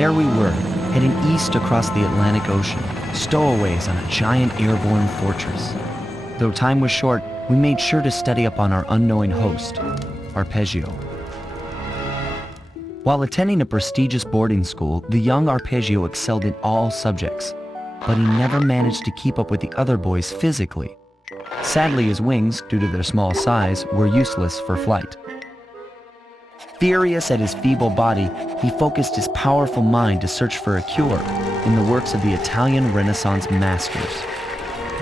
There we were, heading east across the Atlantic Ocean, stowaways on a giant airborne fortress. Though time was short, we made sure to study up on our unknowing host, Arpeggio. While attending a prestigious boarding school, the young Arpeggio excelled in all subjects, but he never managed to keep up with the other boys physically. Sadly, his wings, due to their small size, were useless for flight. Furious at his feeble body, he focused his powerful mind to search for a cure in the works of the Italian Renaissance masters.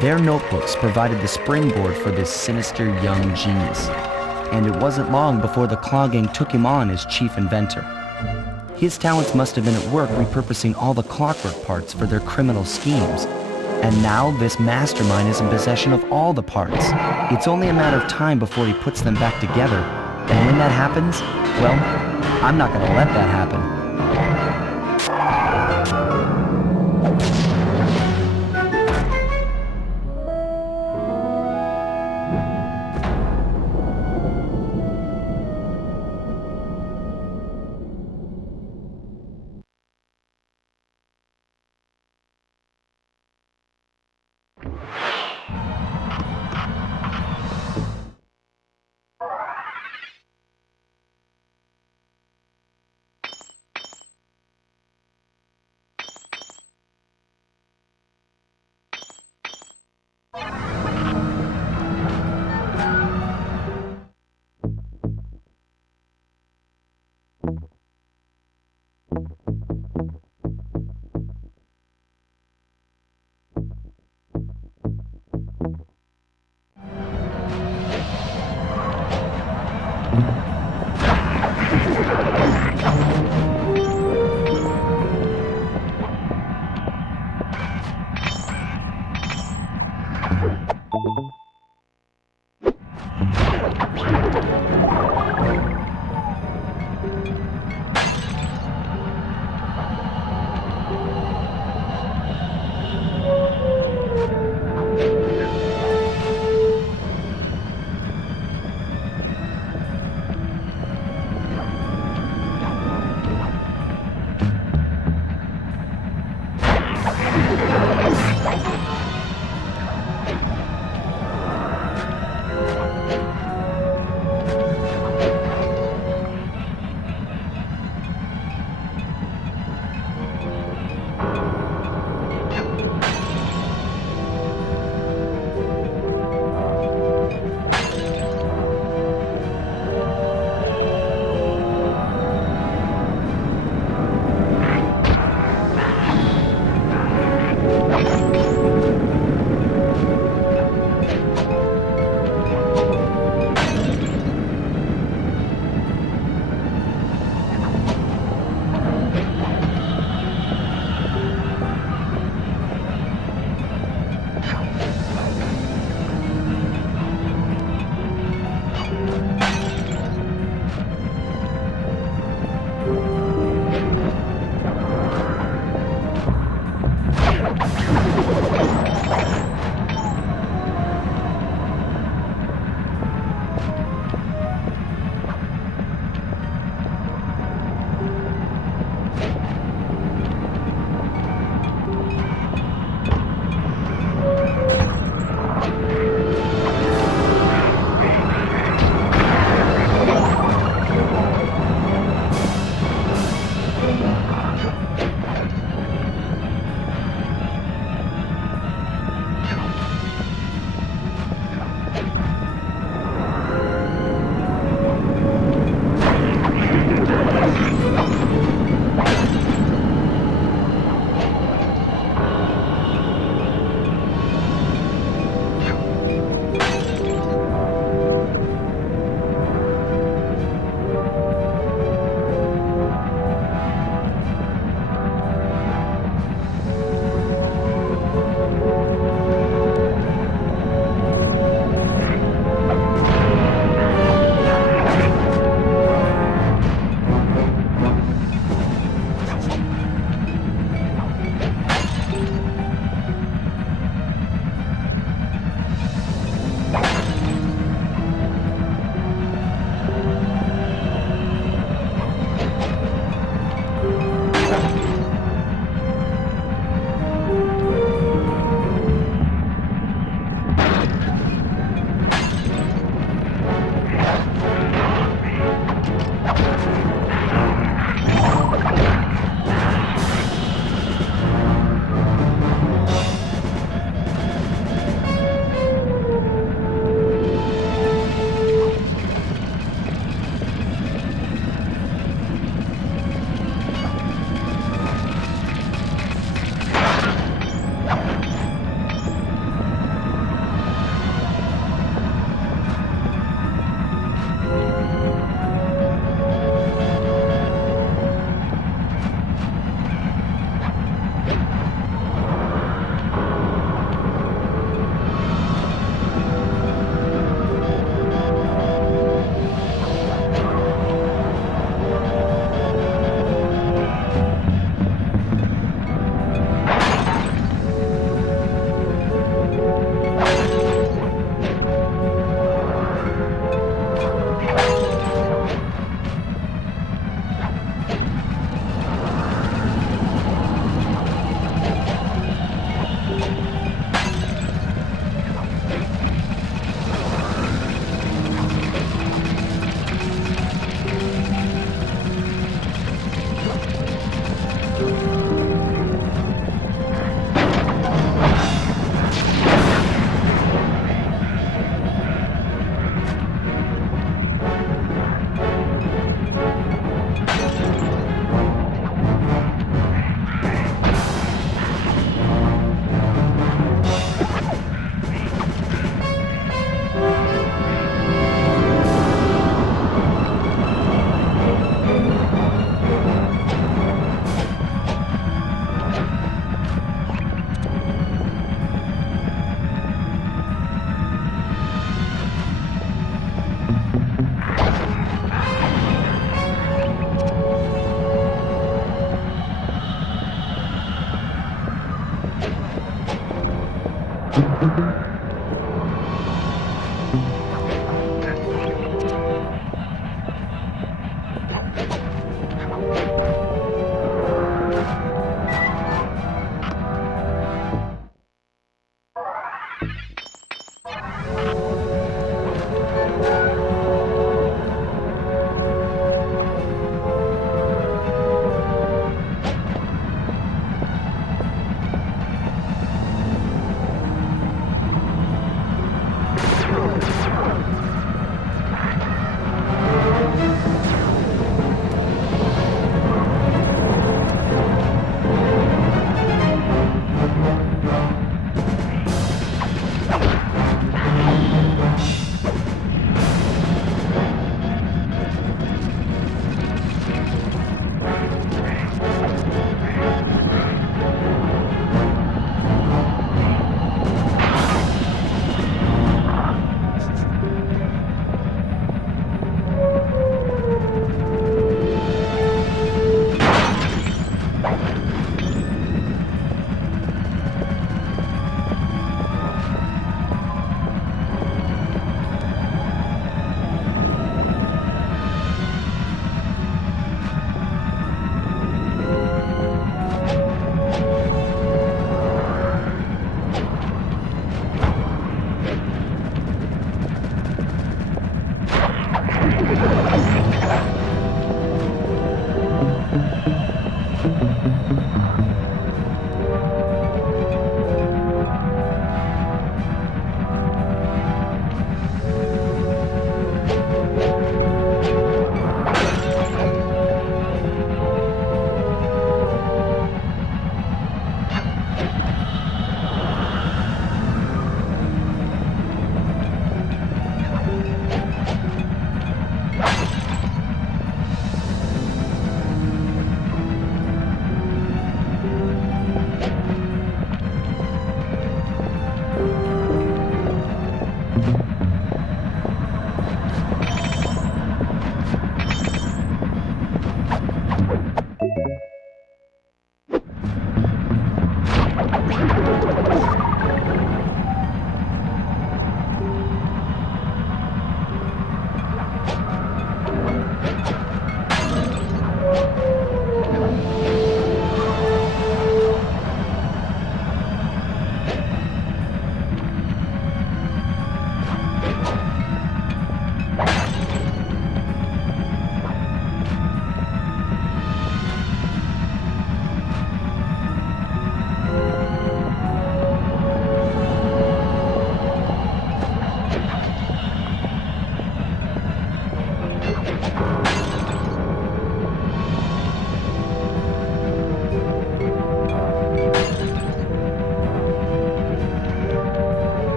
Their notebooks provided the springboard for this sinister young genius, and it wasn't long before the Claw Gang took him on as chief inventor. His talents must have been at work repurposing all the Clockwerk parts for their criminal schemes, and now this mastermind is in possession of all the parts. It's only a matter of time before he puts them back together, and when that happens, well, I'm not gonna let that happen.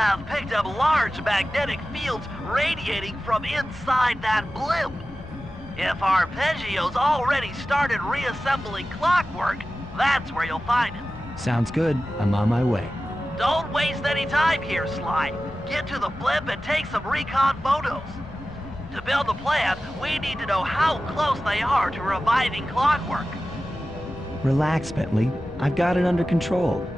have picked up large magnetic fields radiating from inside that blimp. If Arpeggio's already started reassembling Clockwerk, that's where you'll find it. Sounds good. I'm on my way. Don't waste any time here, Sly. Get to the blimp and take some recon photos. To build a plan, we need to know how close they are to reviving Clockwerk. Relax, Bentley. I've got it under control.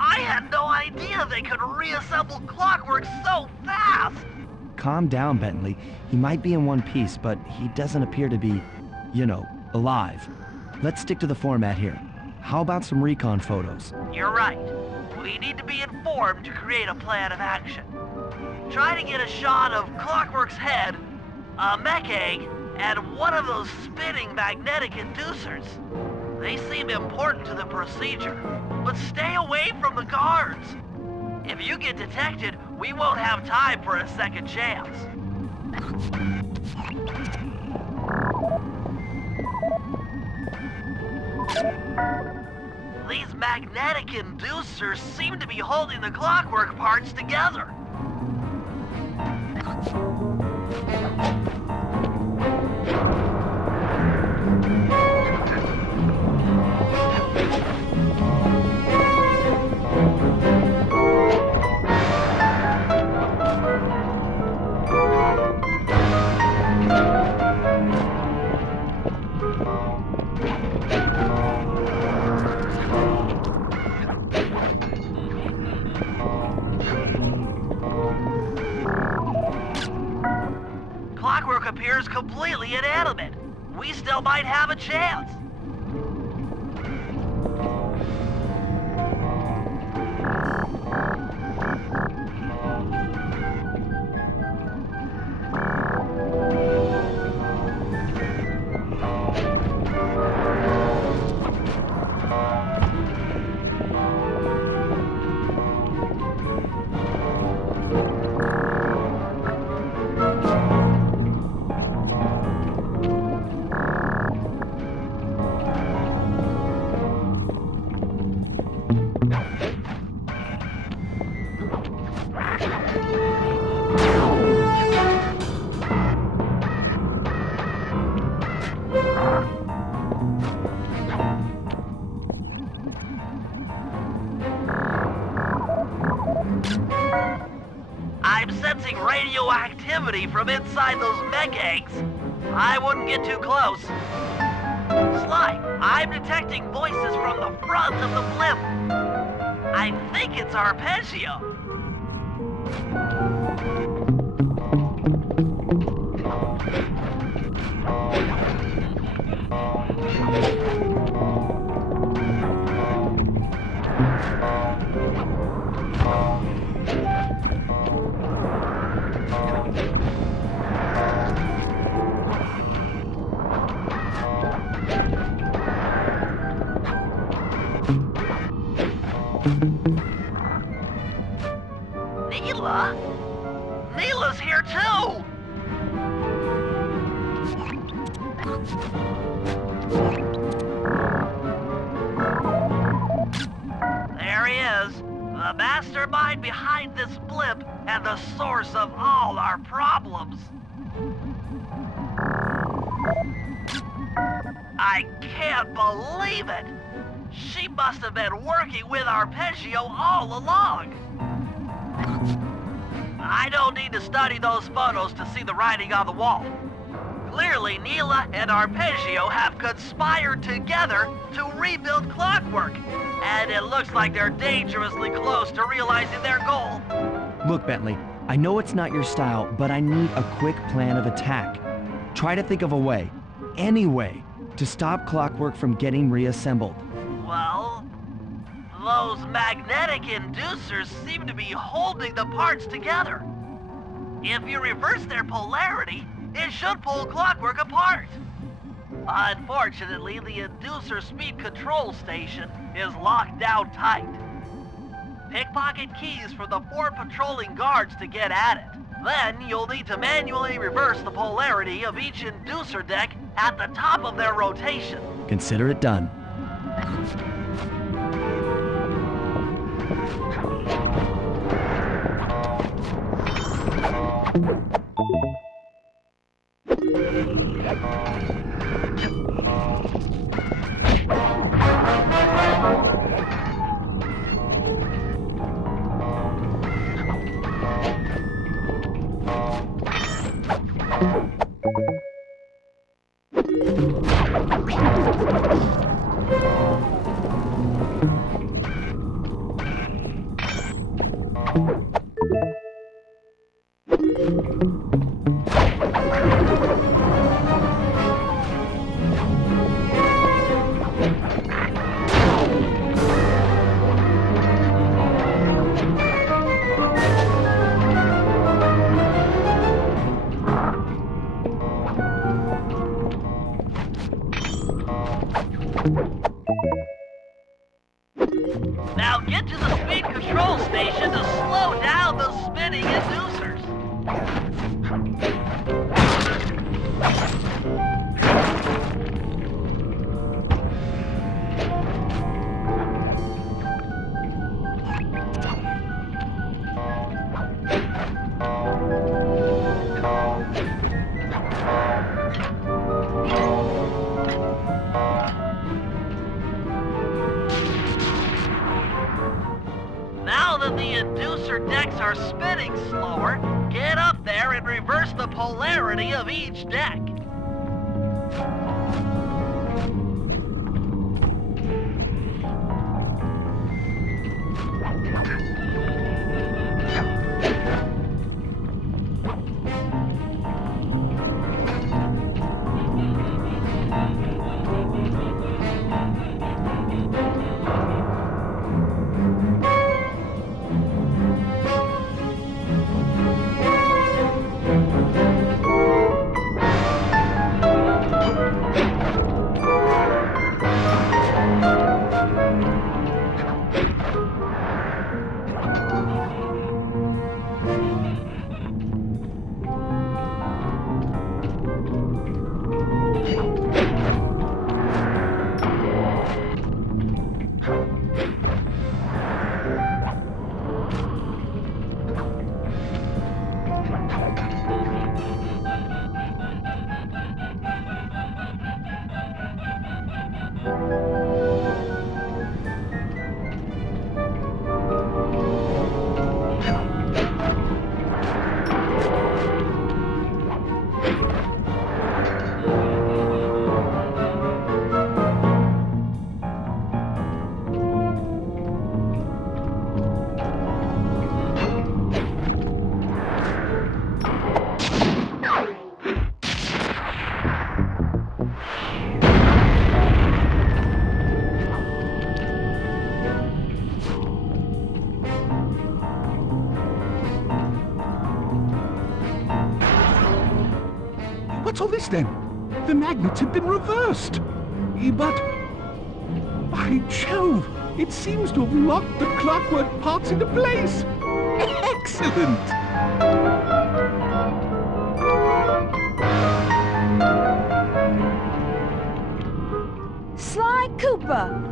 I had no idea they could reassemble Clockwerk so fast! Calm down, Bentley. He might be in one piece, but he doesn't appear to be, alive. Let's stick to the format here. How about some recon photos? You're right. We need to be informed to create a plan of action. Try to get a shot of Clockwerk's head, a mech egg, and one of those spinning magnetic inducers. They seem important to the procedure, but stay away from the guards. If you get detected, we won't have time for a second chance. These magnetic inducers seem to be holding the Clockwerk parts together. Clockwerk appears completely inanimate. We still might have a chance. I'm sensing radioactivity from inside those mech eggs. I wouldn't get too close. Sly, I'm detecting voices from the front of the blimp. I think it's Arpeggio. Neyla? Neyla's here too! There he is, the mastermind behind this blimp and the source of all our problems. I can't believe it! She must have been working with Arpeggio all along. I don't need to study those photos to see the writing on the wall. Clearly, Neyla and Arpeggio have conspired together to rebuild Clockwerk. and it looks like they're dangerously close to realizing their goal. Look, Bentley, I know it's not your style, but I need a quick plan of attack. Try to think of a way, any way, to stop Clockwerk from getting reassembled. Well, those magnetic inducers seem to be holding the parts together. If you reverse their polarity, it should pull Clockwerk apart. Unfortunately, the inducer speed control station is locked down tight. Pickpocket keys for the 4 patrolling guards to get at it. Then you'll need to manually reverse the polarity of each inducer deck at the top of their rotation. Consider it done. Now get to the speed control station to slow down the spinning inducers. Now that the inducer decks are spinning slower, get up there and reverse the polarity of each deck. What's all this then? The magnets have been reversed. But, by Jove, it seems to have locked the Clockwerk parts into place. Excellent! Sly Cooper!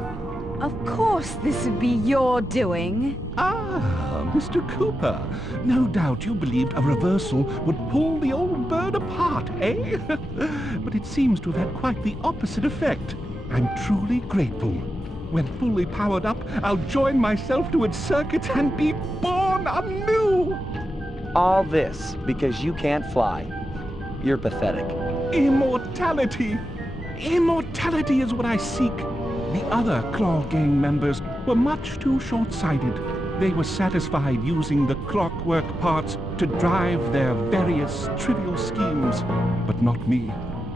Of course this would be your doing. Ah, Mr. Cooper. No doubt you believed a reversal would pull the old bird apart, eh? But it seems to have had quite the opposite effect. I'm truly grateful. When fully powered up, I'll join myself to its circuit and be born anew! All this because you can't fly. You're pathetic. Immortality! Immortality is what I seek. The other Claw Gang members were much too short-sighted. They were satisfied using the Clockwerk parts to drive their various trivial schemes. But not me.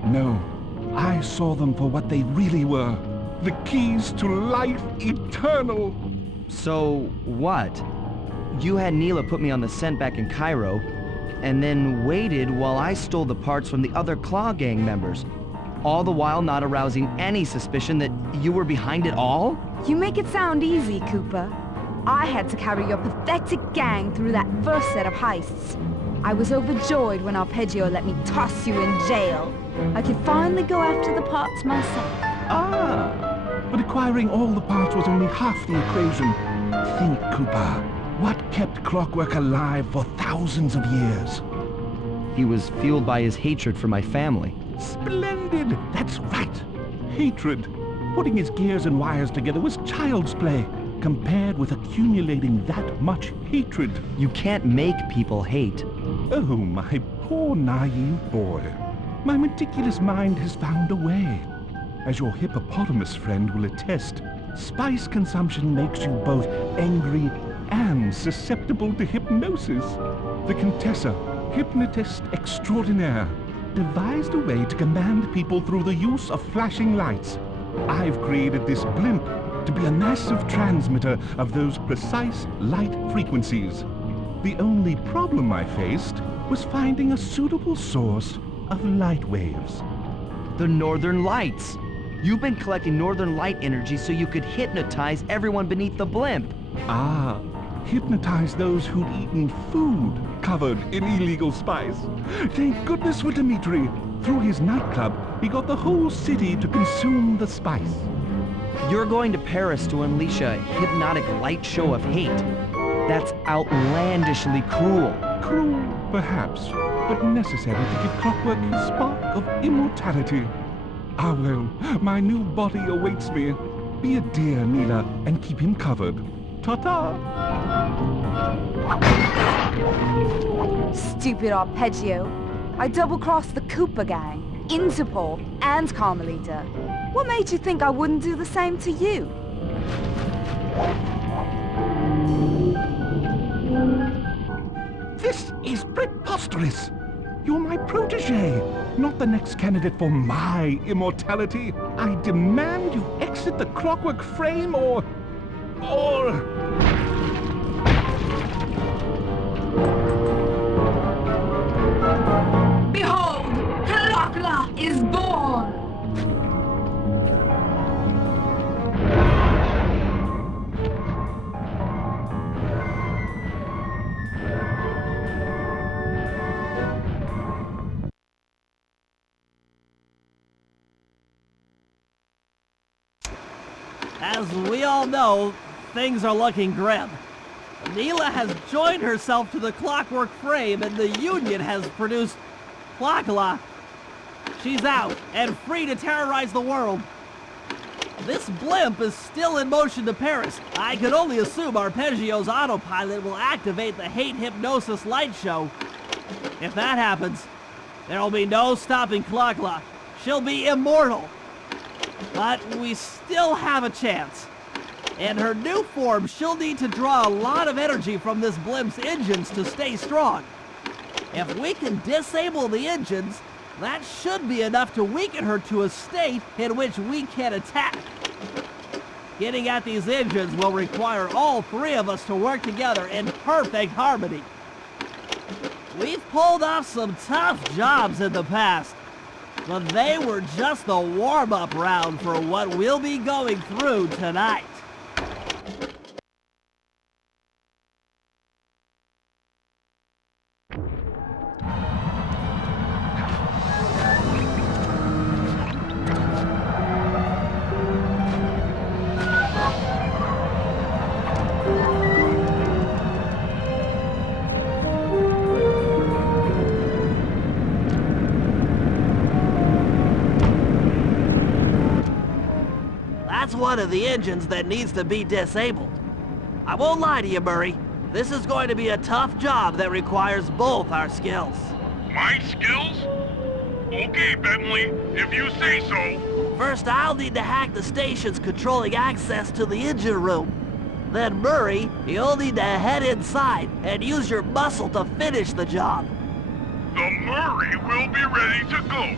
No, I saw them for what they really were. The keys to life eternal. So, what? You had Neyla put me on the scent back in Cairo, and then waited while I stole the parts from the other Claw Gang members, all the while not arousing any suspicion that you were behind it all? You make it sound easy, Cooper. I had to carry your pathetic gang through that first set of heists. I was overjoyed when Arpeggio let me toss you in jail. I could finally go after the parts myself. Ah, but acquiring all the parts was only half the equation. Think, Cooper. What kept Clockwerk alive for thousands of years? He was fueled by his hatred for my family. Splendid! That's right. Hatred. Putting his gears and wires together was child's play, compared with accumulating that much hatred. You can't make people hate. Oh, my poor naive boy. My meticulous mind has found a way. As your hippopotamus friend will attest, spice consumption makes you both angry and susceptible to hypnosis. The Contessa, hypnotist extraordinaire, devised a way to command people through the use of flashing lights. I've created this blimp to be a massive transmitter of those precise light frequencies. The only problem I faced was finding a suitable source of light waves. The Northern Lights. You've been collecting Northern Light energy so you could hypnotize everyone beneath the blimp. Ah, hypnotize those who'd eaten food covered in illegal spice. Thank goodness for Dmitri. Through his nightclub, he got the whole city to consume the spice. You're going to Paris to unleash a hypnotic light show of hate. That's outlandishly cruel. Cruel, perhaps, but necessary to give Clockwerk his spark of immortality. Ah well, my new body awaits me. Be a dear, Neyla, and keep him covered. Ta-ta! Stupid Arpeggio. I double-crossed the Cooper gang, Interpol, and Carmelita. What made you think I wouldn't do the same to you? This is preposterous! You're my protege, not the next candidate for my immortality. I demand you exit the Clockwerk frame or... Behold, Clockwerk is born! As we all know, things are looking grim. Neyla has joined herself to the Clockwerk frame and the Union has produced Clockla. She's out and free to terrorize the world. This blimp is still in motion to Paris. I could only assume Arpeggio's autopilot will activate the hate hypnosis light show. If that happens, there will be no stopping Clockla. She'll be immortal. But we still have a chance. In her new form, she'll need to draw a lot of energy from this blimp's engines to stay strong. If we can disable the engines, that should be enough to weaken her to a state in which we can attack. Getting at these engines will require all three of us to work together in perfect harmony. We've pulled off some tough jobs in the past, but they were just the warm-up round for what we'll be going through tonight. That's one of the engines that needs to be disabled. I won't lie to you, Murray. This is going to be a tough job that requires both our skills. My skills? Okay, Bentley, if you say so. First, I'll need to hack the stations controlling access to the engine room. Then Murray, you'll need to head inside and use your muscle to finish the job. The Murray will be ready to go.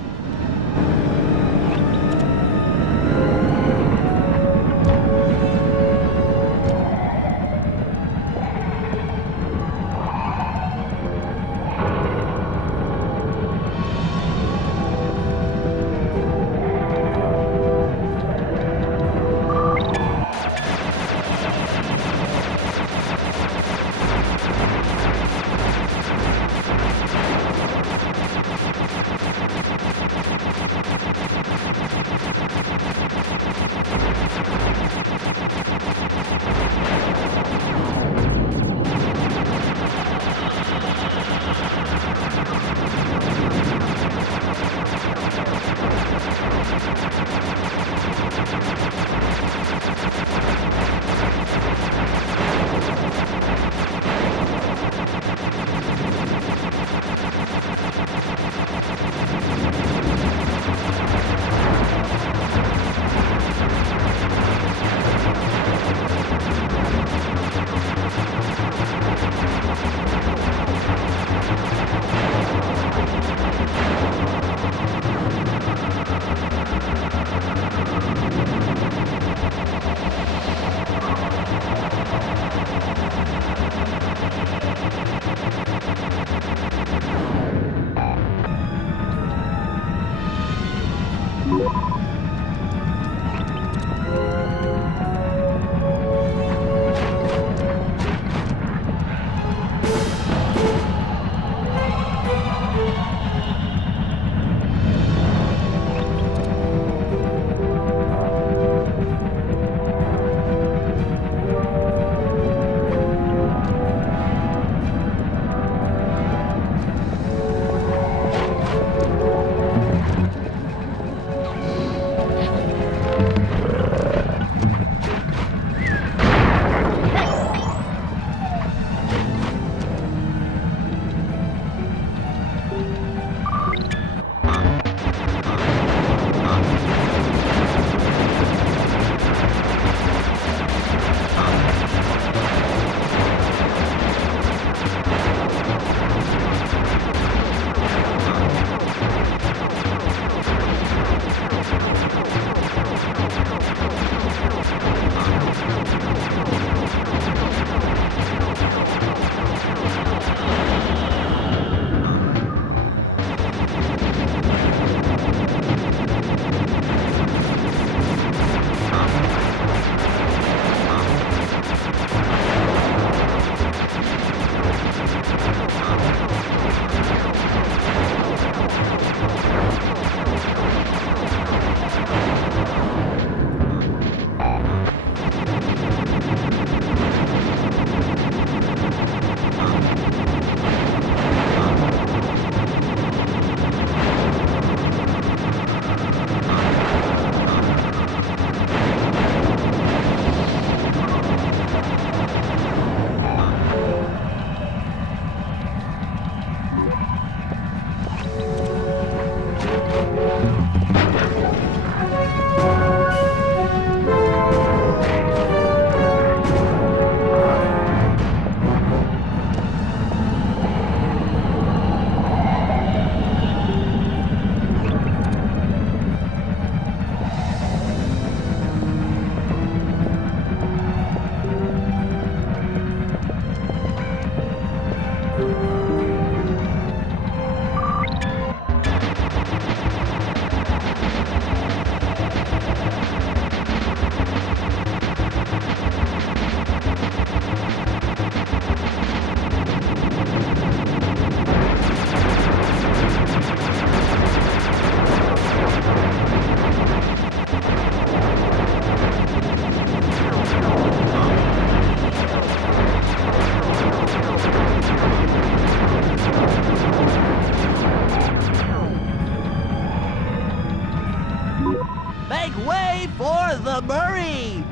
the Murray!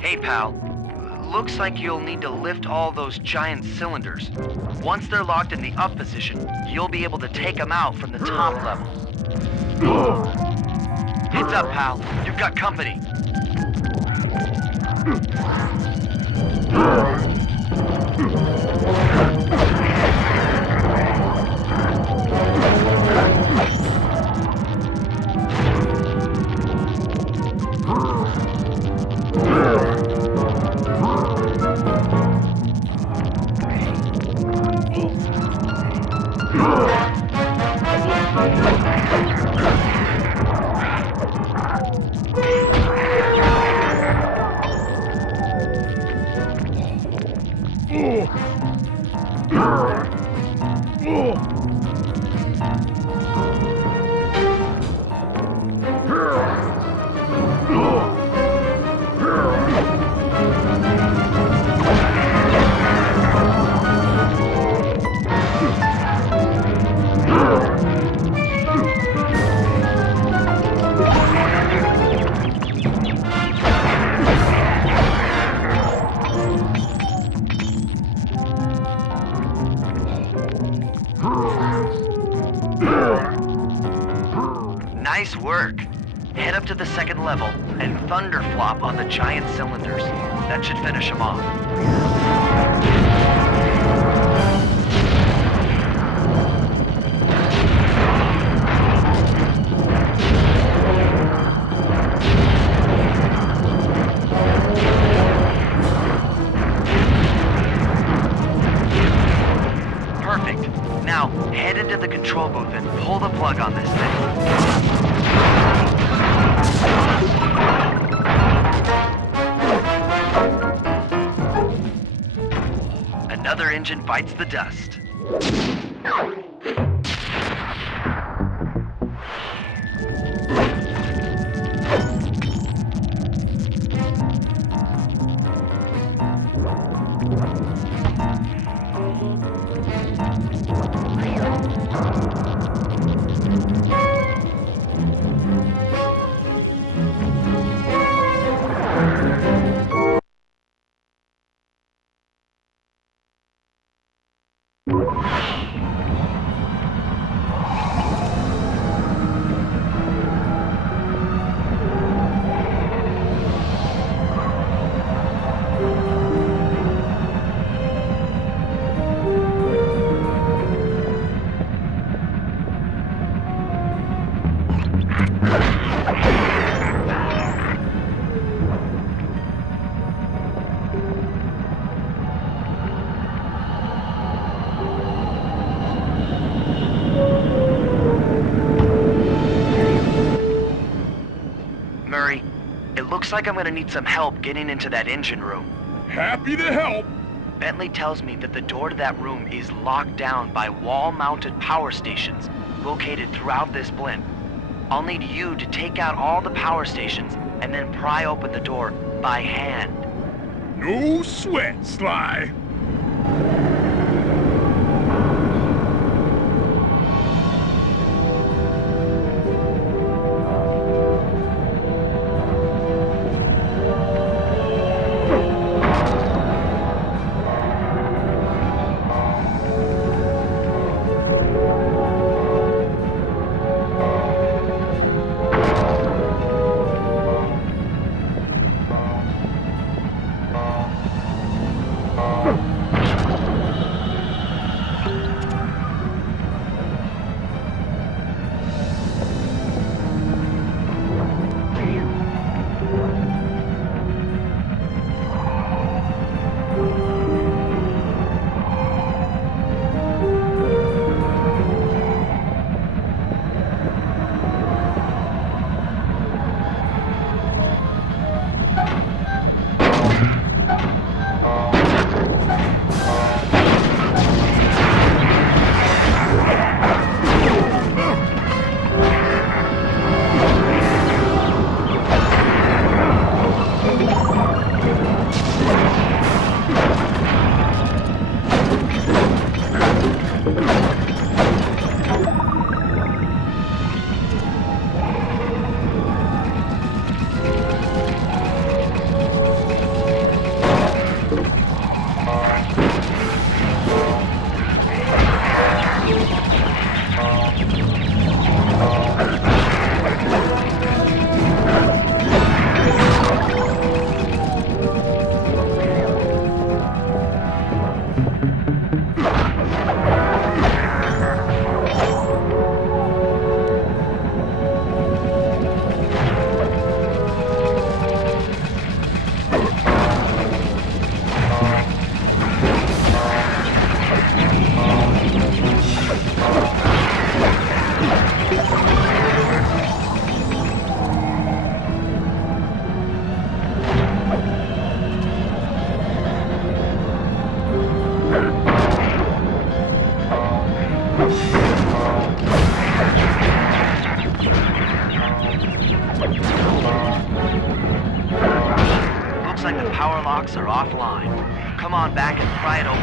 Hey, pal. looks like you'll need to lift all those giant cylinders. Once they're locked in the up position, you'll be able to take them out from the top level. Heads up, pal. You've got company. Nice work. Head up to the second level and thunderflop on the giant cylinders. That should finish them off. Perfect. Now, head into the control booth and pull the plug on this thing. Another engine bites the dust. Murray, it looks like I'm gonna need some help getting into that engine room. Happy to help. Bentley tells me that the door to that room is locked down by wall-mounted power stations located throughout this blimp. I'll need you to take out all the power stations and then pry open the door by hand. No sweat, Sly. Looks like the power locks are offline. Come on back and pry it open.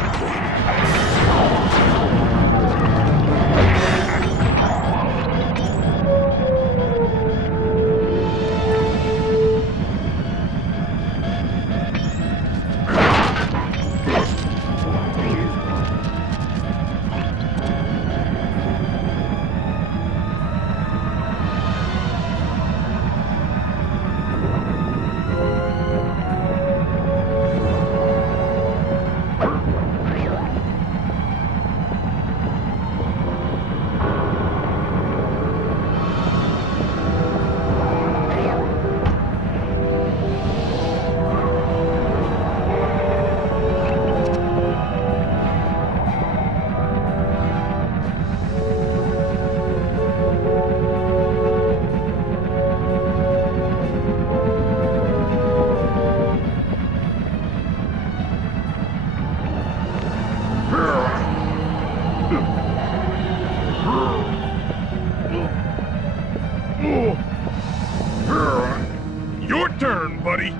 Your turn, buddy.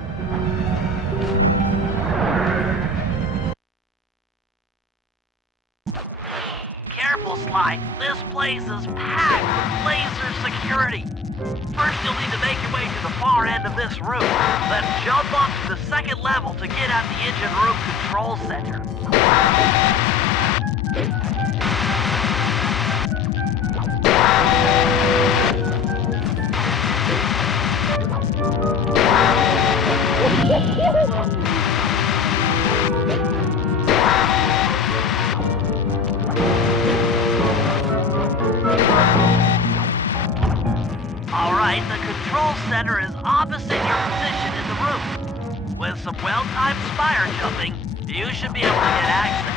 Careful, Sly. This place is packed with laser security. First, you'll need to make your way to the far end of this room, then jump up to the second level to get at the engine room control center. Alright, the control center is opposite your position in the room. With some well-timed spire jumping, you should be able to get access.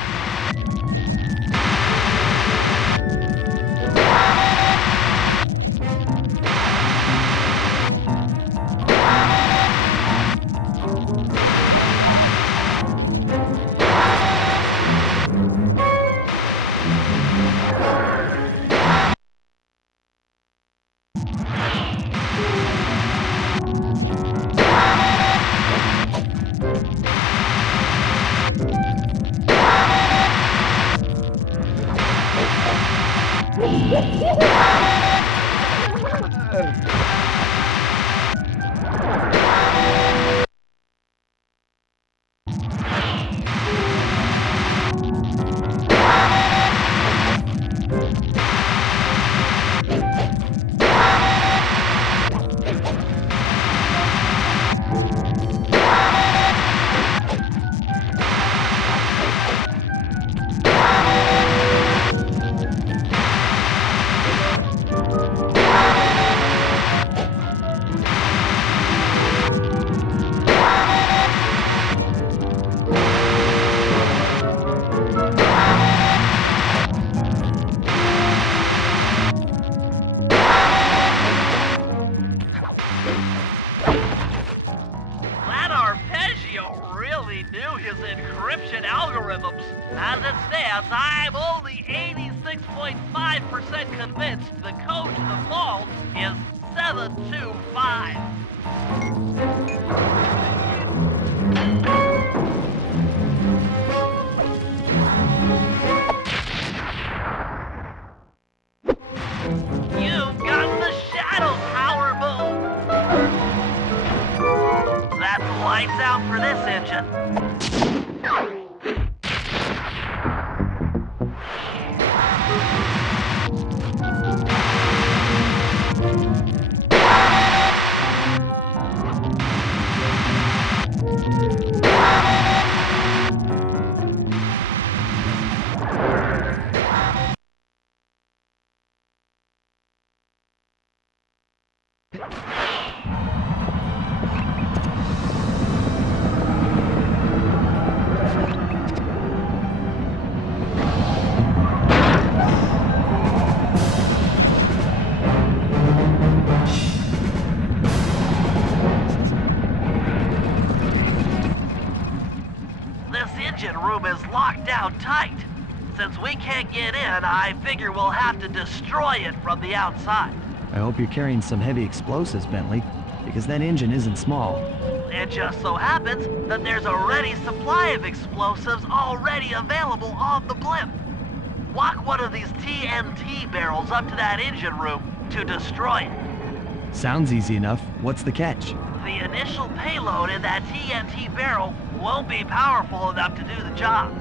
That Arpeggio really knew his encryption algorithms. As it stands, I'm only 86.5% convinced the code to the vault is 725. You've got the shadow power move. That's lights out for this engine. Since we can't get in, I figure we'll have to destroy it from the outside. I hope you're carrying some heavy explosives, Bentley, because that engine isn't small. It just so happens that there's a ready supply of explosives already available on the blimp. Walk one of these TNT barrels up to that engine room to destroy it. Sounds easy enough. What's the catch? The initial payload in that TNT barrel won't be powerful enough to do the job.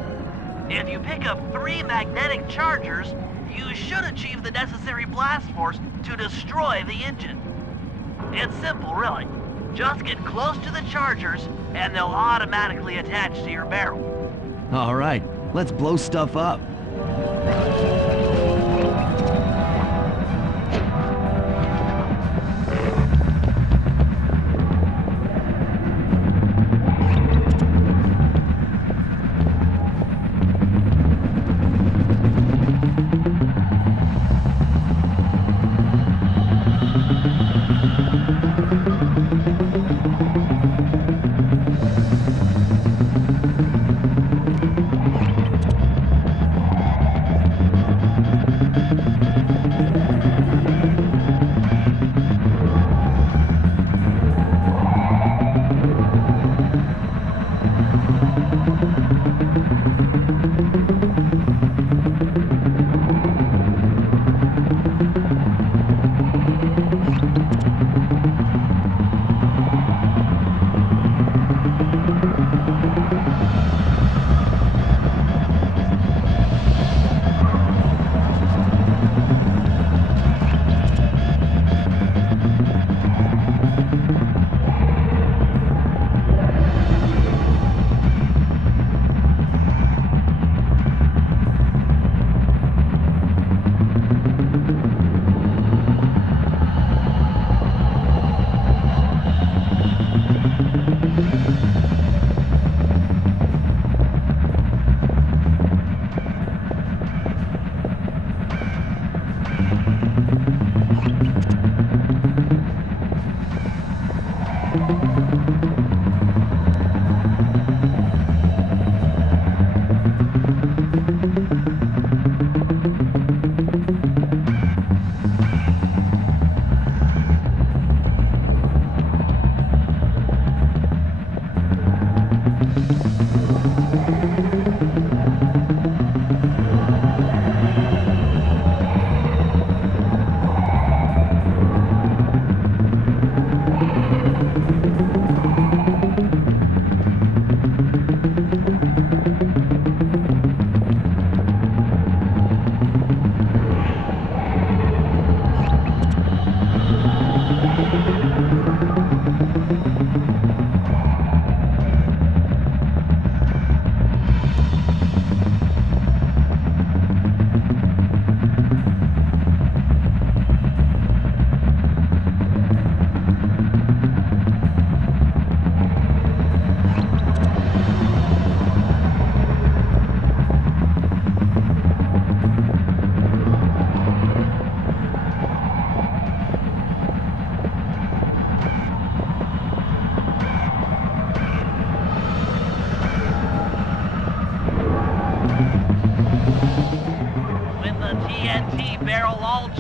If you pick up 3 magnetic chargers, you should achieve the necessary blast force to destroy the engine. It's simple, really. Just get close to the chargers, and they'll automatically attach to your barrel. All right, let's blow stuff up.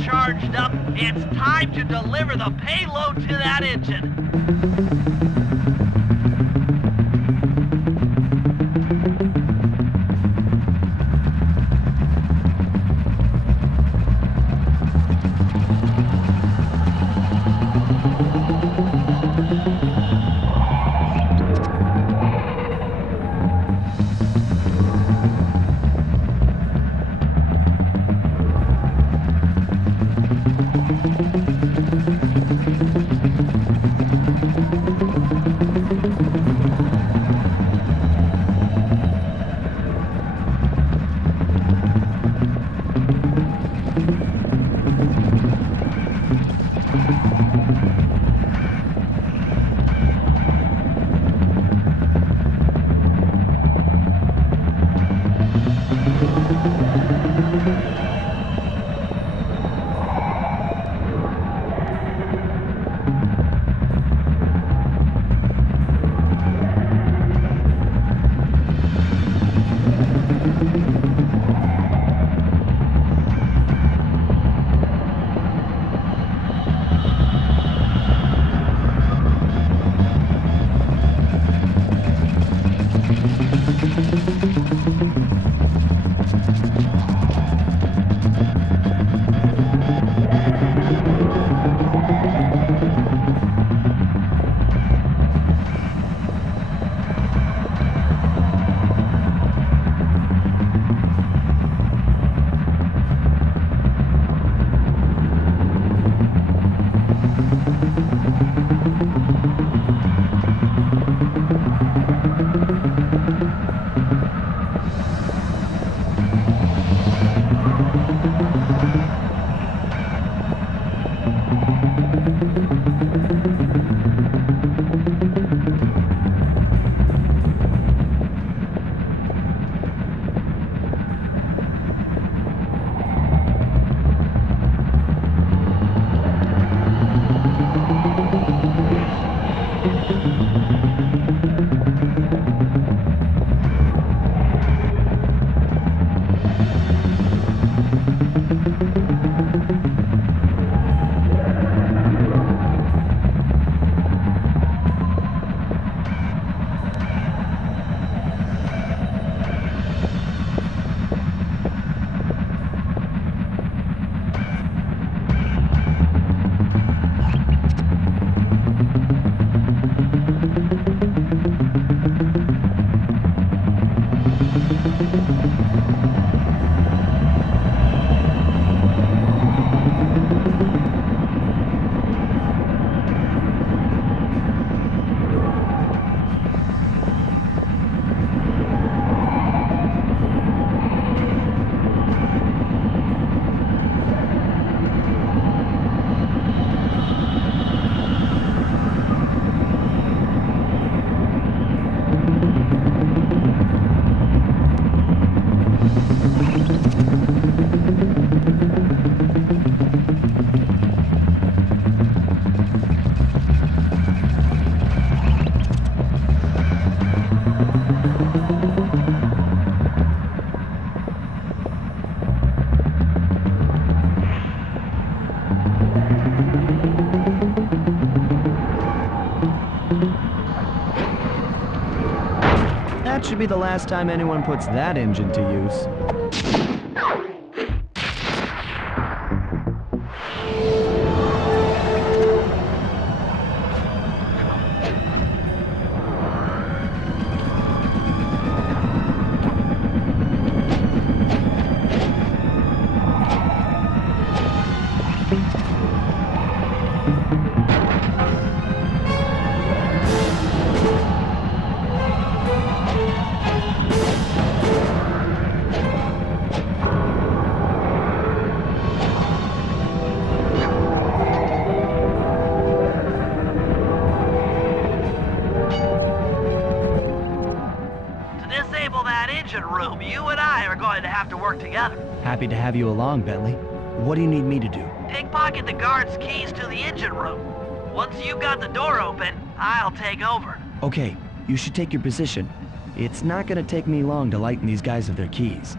Charged up, it's time to deliver the payload to that engine. should be the last time anyone puts that engine to use. Room, you and I are going to have to work together. Happy to have you along, Bentley. What do you need me to do? Pickpocket the guard's keys to the engine room. Once you've got the door open, I'll take over. Okay, you should take your position. It's not gonna take me long to lighten these guys of their keys.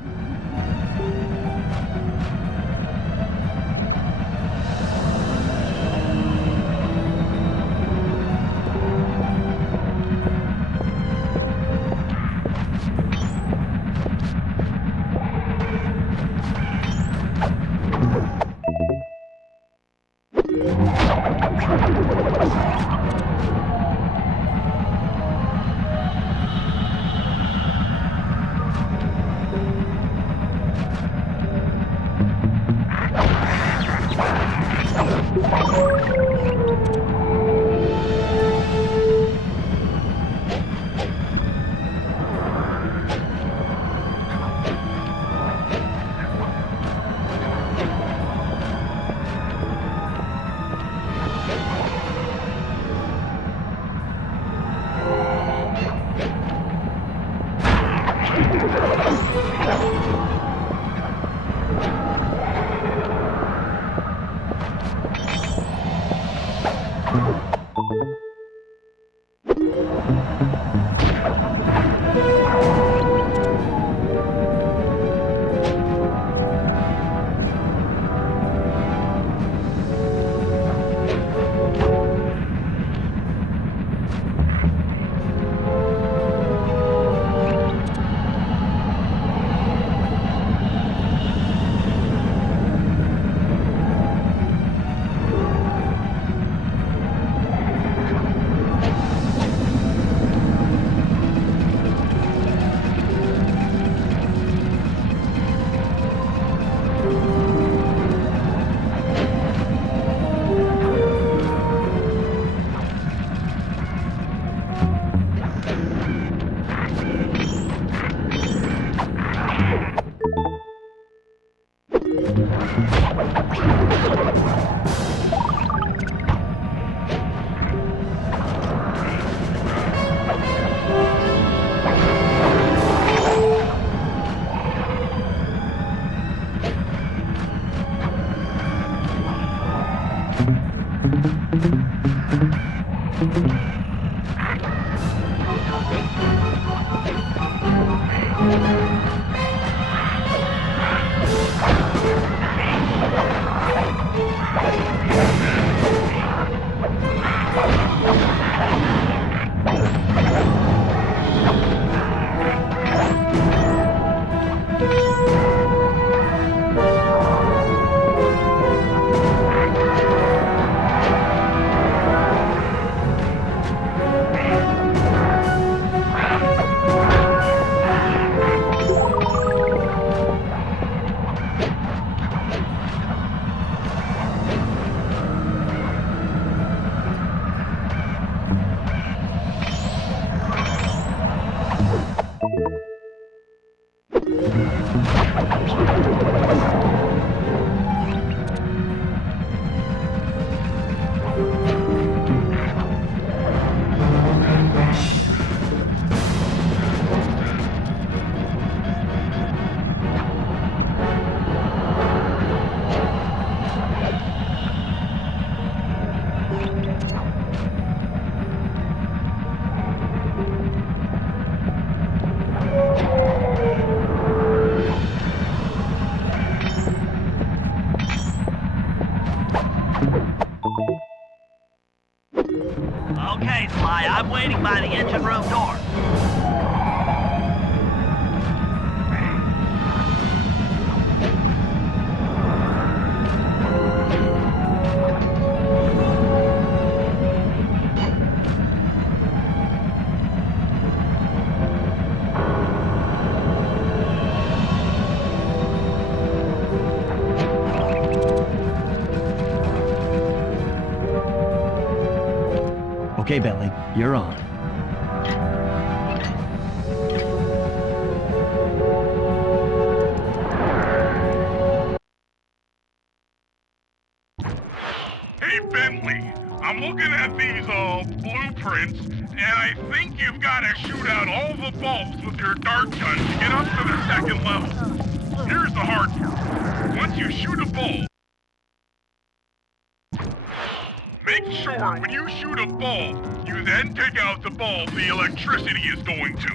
Okay, Sly, I'm waiting by the engine room door. Okay, Bentley, you're on. Hey, Bentley, I'm looking at these, blueprints, and I think you've got to shoot out all the bulbs with your dart gun to get up to the second level. Here's the hard part. Once you shoot a bulb, make sure when you shoot a bulb, you then take out the bulb the electricity is going to.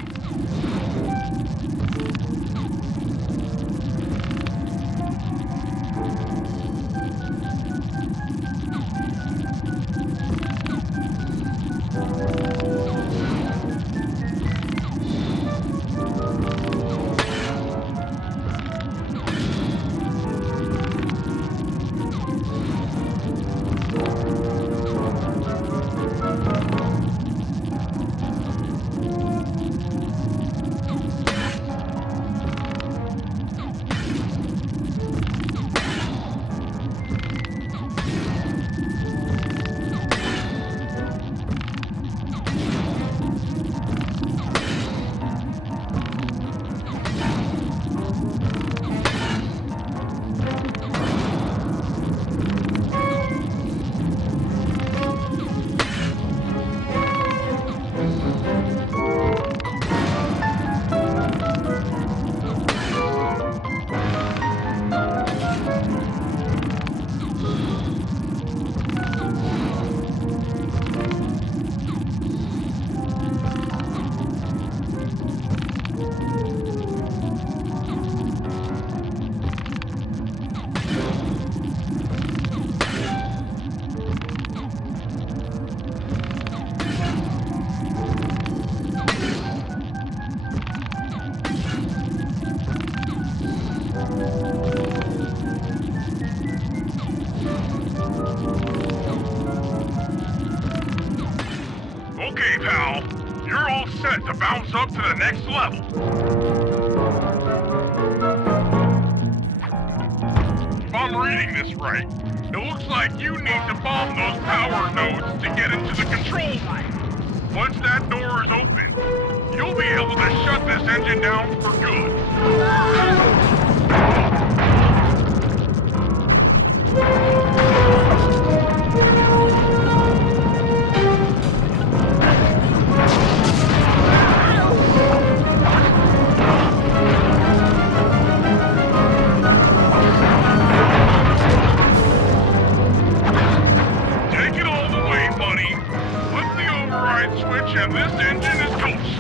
Okay, pal. You're all set to bounce up to the next level. If I'm reading this right, it looks like you need to bomb those power nodes to get into the control room. Once that door is open, you'll be able to shut this engine down for good. Take it all the way, buddy. Flip the override switch and this engine is toast.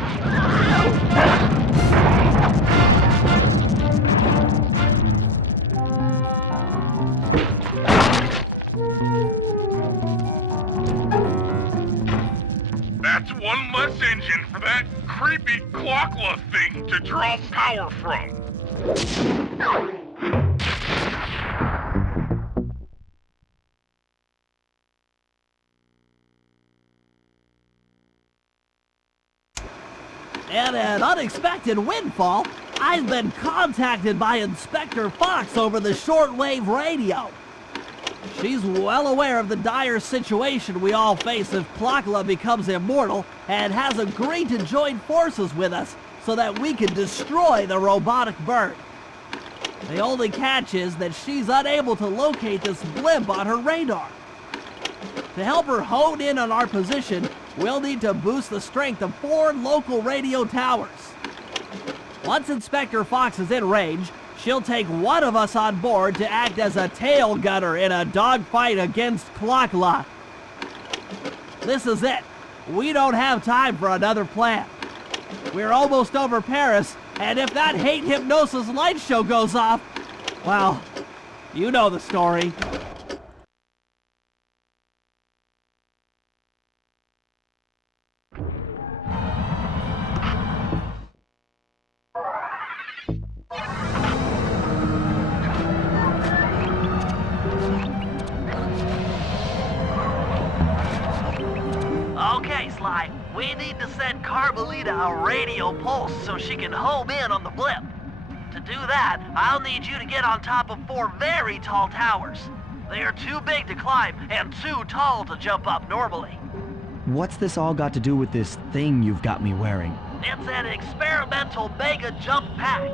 That's one less engine for that creepy Clockwerk thing to draw power from. And an unexpected windfall, I've been contacted by Inspector Fox over the shortwave radio. She's well aware of the dire situation we all face if Clockwerk becomes immortal and has agreed to join forces with us so that we can destroy the robotic bird. The only catch is that she's unable to locate this blimp on her radar. To help her hone in on our position, we'll need to boost the strength of 4 local radio towers. Once Inspector Fox is in range, she'll take one of us on board to act as a tail gunner in a dogfight against Clockwerk. This is it. We don't have time for another plan. We're almost over Paris, and if that hate hypnosis light show goes off, well, you know the story. Okay, Sly, we need to send Carmelita a radio pulse so she can home in on the blimp. To do that, I'll need you to get on top of 4 very tall towers. They are too big to climb and too tall to jump up normally. What's this all got to do with this thing you've got me wearing? It's an experimental mega jump pack.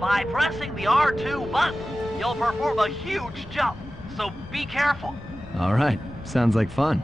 By pressing the R2 button, you'll perform a huge jump, so be careful. All right, sounds like fun.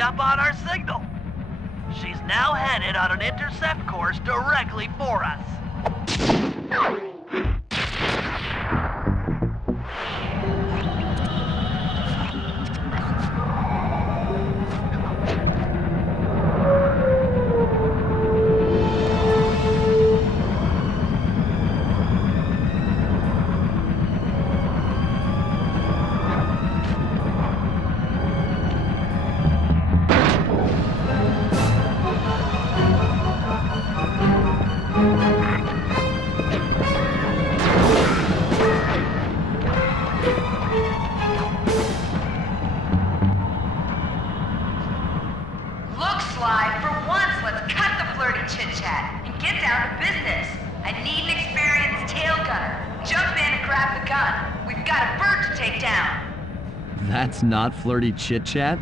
Up on our signal. She's now headed on an intercept course directly for us. That's not flirty chit-chat?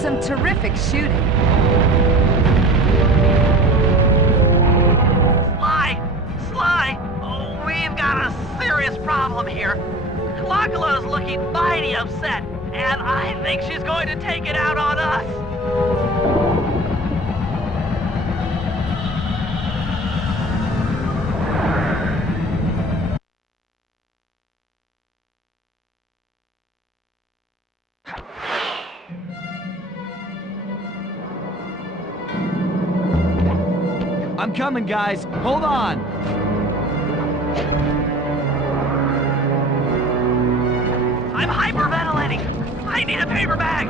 some terrific shooting. Sly! Oh, we've got a serious problem here. Clockwerk's looking mighty upset, and I think she's going to take it out on us. I'm coming, guys. Hold on. I'm hyperventilating. I need a paper bag.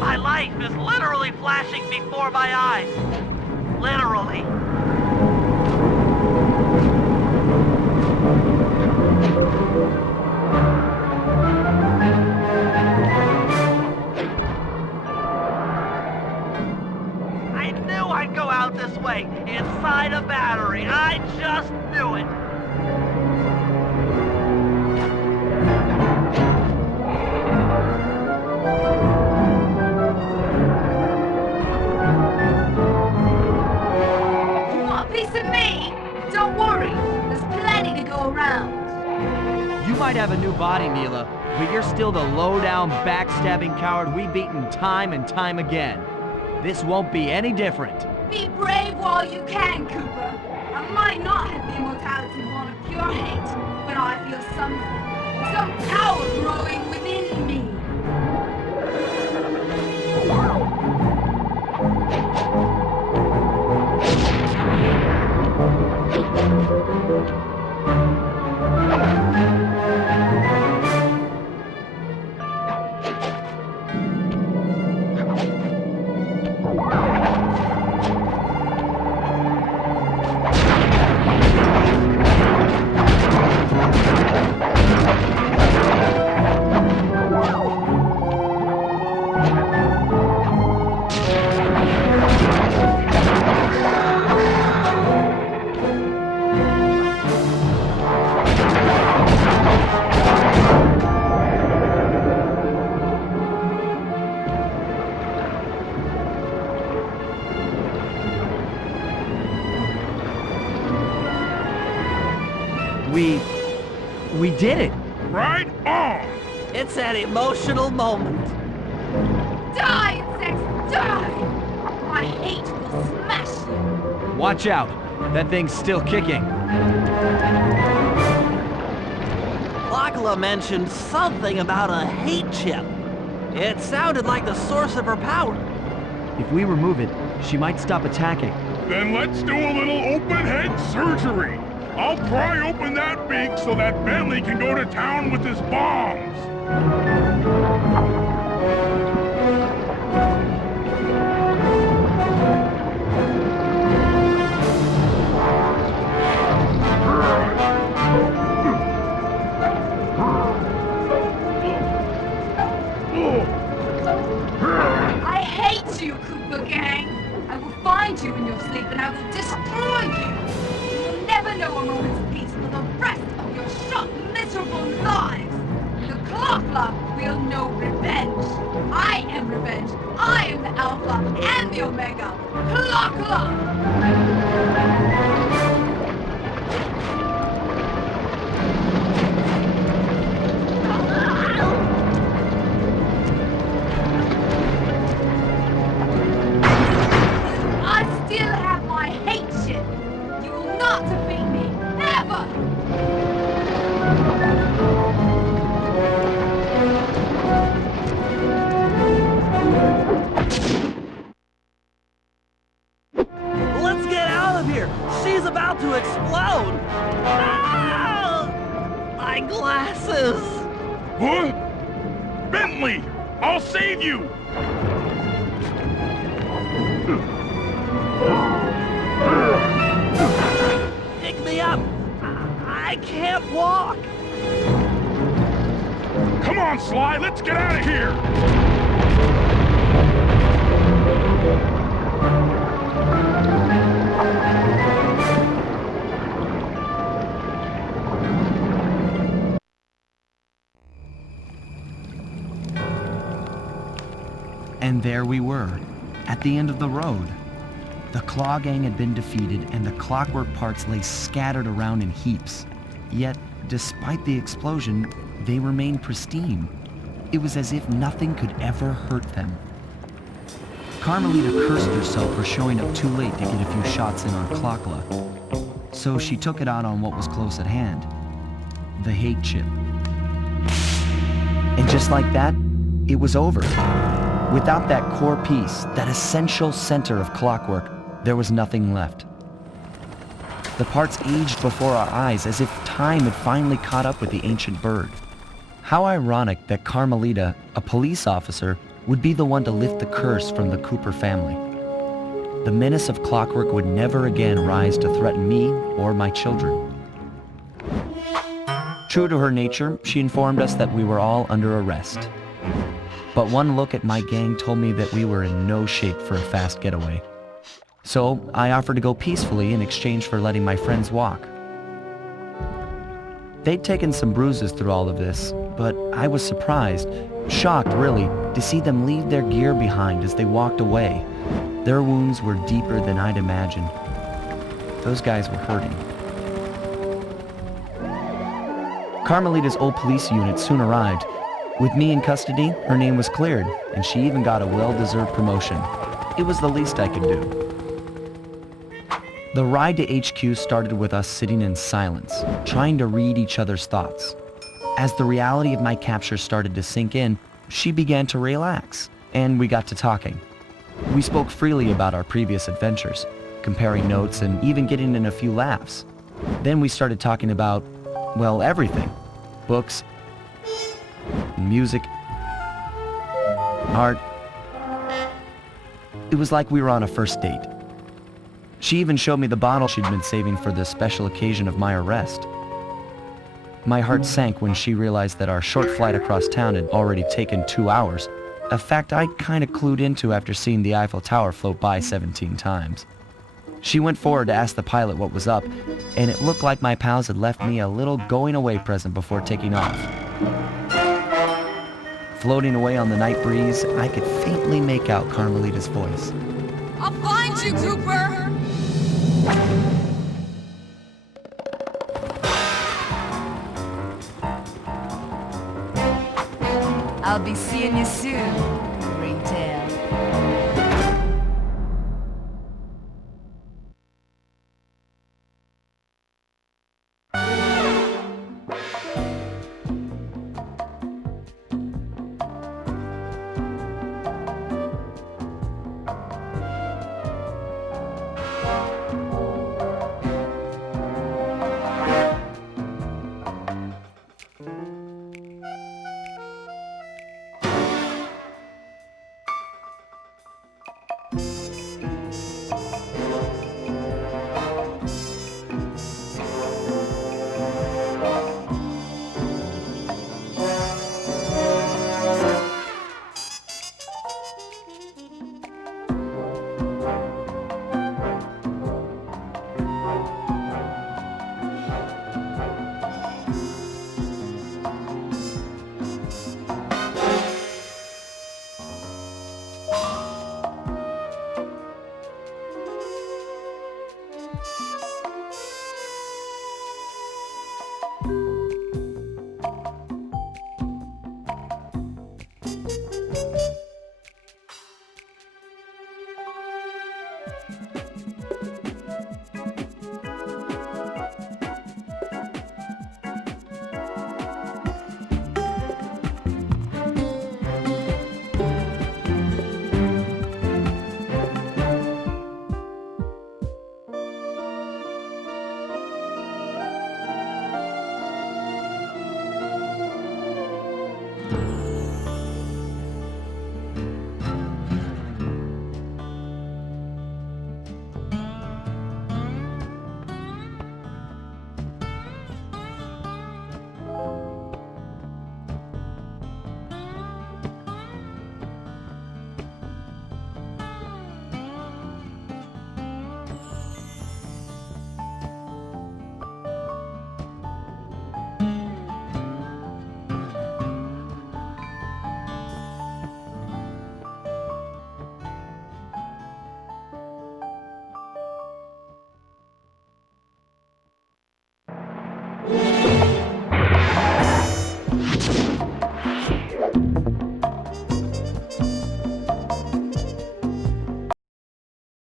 My life is literally flashing before my eyes. Literally. I knew I'd go out this way, inside a battery. I just knew it. You might have a new body, Neyla, but you're still the low-down, backstabbing coward we've beaten time and time again. This won't be any different. Be brave while you can, Cooper. I might not have the immortality born of pure hate, but I feel something. Some power growing within me. We did it! Right on! It's an emotional moment. Die, insects, die! My hate will smash you. Watch out! That thing's still kicking. Clockwerk mentioned something about a hate chip. It sounded like the source of her power. If we remove it, she might stop attacking. Then let's do a little open-head surgery. I'll pry open that beak so that Bentley can go to town with his bombs. I hate you, Cooper Gang. I will find you in your sleep and I will destroy you. You will never know a moment's peace for the rest of your short, miserable lives. The Clockwerk will know revenge. I am revenge. I am the Alpha and the Omega. Clockwerk! To explode! Ah! My glasses! What? Bentley! I'll save you! Pick me up! I can't walk! Come on, Sly, let's get out of here! And there we were, at the end of the road. The Claw Gang had been defeated and the Clockwerk parts lay scattered around in heaps. Yet, despite the explosion, they remained pristine. It was as if nothing could ever hurt them. Carmelita cursed herself for showing up too late to get a few shots in on Clockla. So she took it out on what was close at hand, the hate chip. And just like that, it was over. Without that core piece, that essential center of Clockwerk, there was nothing left. The parts aged before our eyes as if time had finally caught up with the ancient bird. How ironic that Carmelita, a police officer, would be the one to lift the curse from the Cooper family. The menace of Clockwerk would never again rise to threaten me or my children. True to her nature, she informed us that we were all under arrest. But one look at my gang told me that we were in no shape for a fast getaway. So I offered to go peacefully in exchange for letting my friends walk. They'd taken some bruises through all of this, but I was surprised, shocked really, to see them leave their gear behind as they walked away. Their wounds were deeper than I'd imagined. Those guys were hurting. Carmelita's old police unit soon arrived. With me in custody, her name was cleared, and she even got a well-deserved promotion. It was the least I could do. The ride to HQ started with us sitting in silence, trying to read each other's thoughts. As the reality of my capture started to sink in, she began to relax, and we got to talking. We spoke freely about our previous adventures, comparing notes and even getting in a few laughs. Then we started talking about, well, everything. Books, music, art. It was like we were on a first date. She even showed me the bottle she'd been saving for the special occasion of my arrest. My heart sank when she realized that our short flight across town had already taken 2 hours, a fact I kind of clued into after seeing the Eiffel Tower float by 17 times. She went forward to ask the pilot what was up, and it looked like my pals had left me a little going-away present before taking off. Floating away on the night breeze, I could faintly make out Carmelita's voice. I'll find you, Cooper! I'll be seeing you soon, Ringtail.